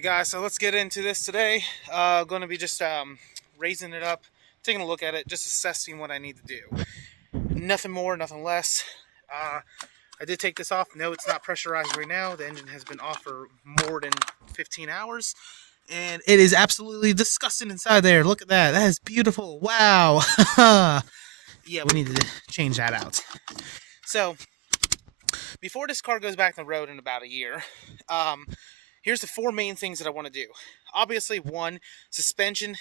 Alright guys, so let's get into this today. Going to be just raising it up, taking a look at it, just assessing what I need to do. Nothing more, nothing less. I did take this off. No, it's not pressurized right now. The engine has been off for more than 15 hours. And it is absolutely disgusting inside there. Look at that. That is beautiful. Wow. Yeah, we need to change that out. So, before this car goes back on the road in about a year, here's the four main things that I want to do. Obviously, one, suspension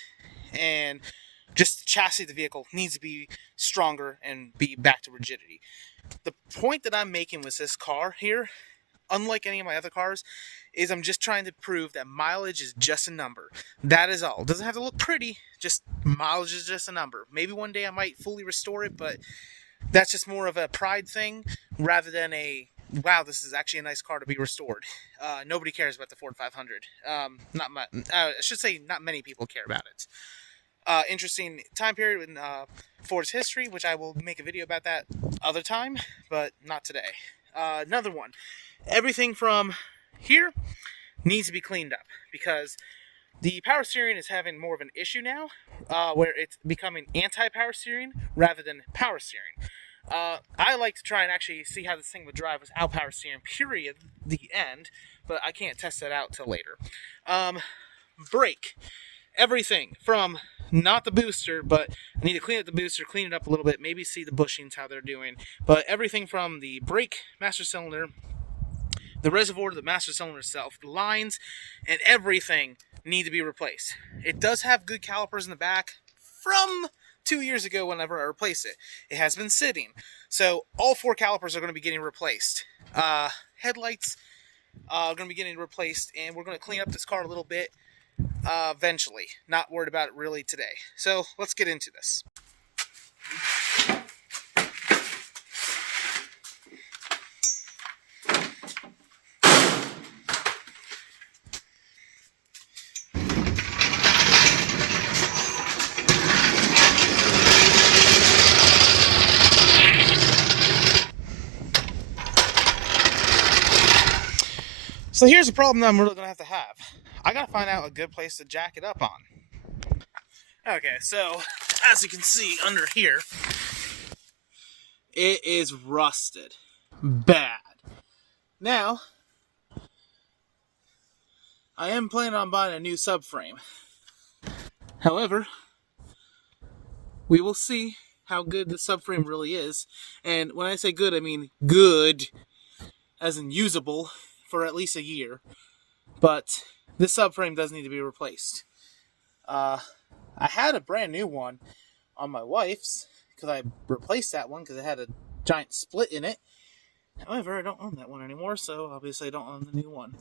and just the chassis of the vehicle needs to be stronger and be back to rigidity. The point that I'm making with this car here, unlike any of my other cars, is I'm just trying to prove that mileage is just a number. That is all. It doesn't have to look pretty, just mileage is just a number. Maybe one day I might fully restore it, but that's just more of a pride thing rather than a, wow, this is actually a nice car to be restored. Nobody cares about the Ford 500. I should say not many people care about it. Interesting time period in Ford's history, which I will make a video about that other time, but not today. Another one. Everything from here needs to be cleaned up because the power steering is having more of an issue now, where it's becoming anti-power steering rather than power steering. I like to try and actually see how this thing would drive without power steering, period, the end, but I can't test that out till later. Brake. Everything from, not the booster, but I need to clean up the booster, clean it up a little bit, maybe see the bushings, how they're doing, but everything from the brake master cylinder, the reservoir to the master cylinder itself, the lines, and everything need to be replaced. It does have good calipers in the back from 2 years ago whenever I replaced it. It has been sitting. So all four calipers are going to be getting replaced. Headlights are going to be getting replaced, and we're going to clean up this car a little bit eventually. Not worried about it really today. So let's get into this. So here's the problem that I'm really going to have. I got to find out a good place to jack it up on. Okay, so as you can see under here, it is rusted. Bad. Now, I am planning on buying a new subframe. However, we will see how good the subframe really is. And when I say good, I mean good, as in usable, for at least a year. But this subframe does need to be replaced. I had a brand new one on my wife's because I replaced that one because it had a giant split in it. However, I don't own that one anymore, so obviously I don't own the new one.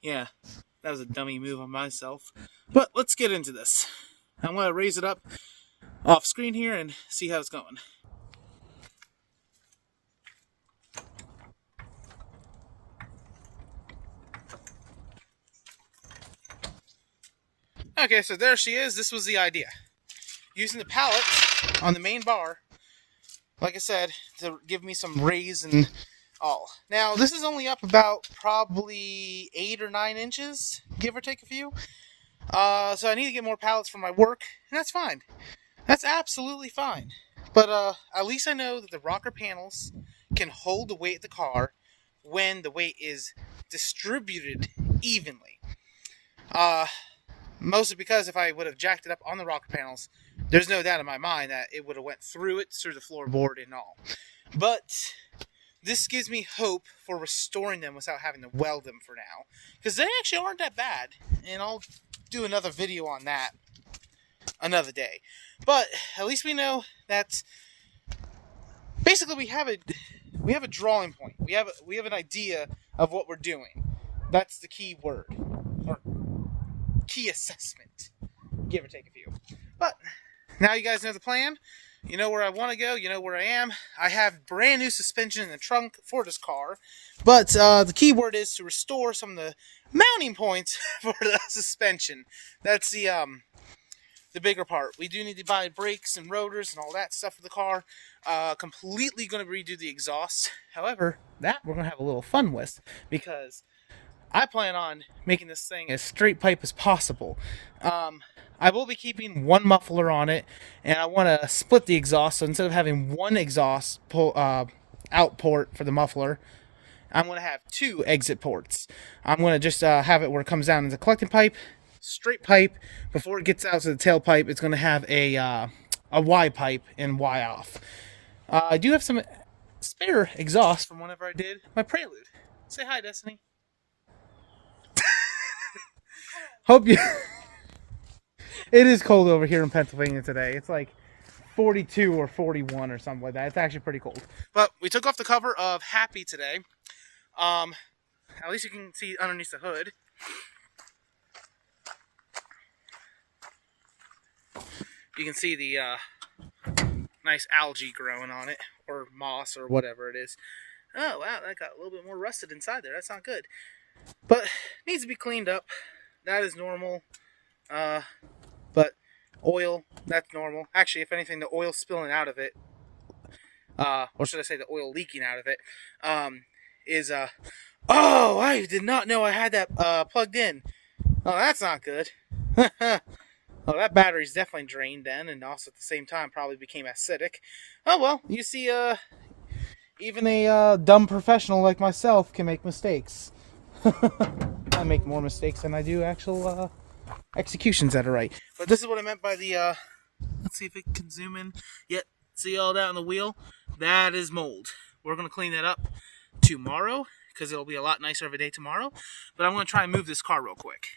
Yeah, that was a dummy move on myself. But let's get into this. I'm going to raise it up off screen here and see how it's going. Okay, so there she is. This was the idea. Using the pallet on the main bar, like I said, to give me some raise and all. Now, this is only up about probably 8 or 9 inches, give or take a few. So I need to get more pallets for my work, and that's fine. That's absolutely fine. But at least I know that the rocker panels can hold the weight of the car when the weight is distributed evenly. Mostly because if I would have jacked it up on the rocker panels, there's no doubt in my mind that it would have went through the floorboard and all. But this gives me hope for restoring them without having to weld them for now. Because they actually aren't that bad. And I'll do another video on that another day. But at least we know that basically we have a drawing point. We have an idea of what we're doing. That's the key word. Or key assessment, give or take a few. But now you guys know the plan. You know where I want to go. You know where I am. I have brand new suspension in the trunk for this car. But the key word is to restore some of the mounting points for the suspension. That's the bigger part. We do need to buy brakes and rotors and all that stuff for the car. Completely going to redo the exhaust. However, that we're going to have a little fun with because I plan on making this thing as straight pipe as possible. I will be keeping one muffler on it, and I want to split the exhaust. So instead of having one exhaust out port for the muffler, I'm going to have two exit ports. I'm going to just have it where it comes down as a collecting pipe, straight pipe. Before it gets out to the tailpipe, it's going to have a Y pipe and Y off. I do have some spare exhaust from whenever I did my Prelude. Say hi, Destiny. Hope you. It is cold over here in Pennsylvania today. It's like 42 or 41 or something like that. It's actually pretty cold. But we took off the cover of Happy today. At least you can see underneath the hood. You can see the nice algae growing on it, or moss, or whatever it is. Oh wow, that got a little bit more rusted inside there. That's not good. But needs to be cleaned up. That is normal. But oil, that's normal. Actually, if anything, the oil spilling out of it, or should I say the oil leaking out of it, is, oh, I did not know I had that plugged in. Oh, that's not good. Oh, that battery's definitely drained then, and also at the same time probably became acidic. Oh well, you see, even a dumb professional like myself can make mistakes. I make more mistakes than I do actual executions that are right. But this is what I meant by the, let's see if it can zoom in. Yep, see all that on the wheel? That is mold. We're going to clean that up tomorrow, because it'll be a lot nicer of a day tomorrow. But I'm going to try and move this car real quick.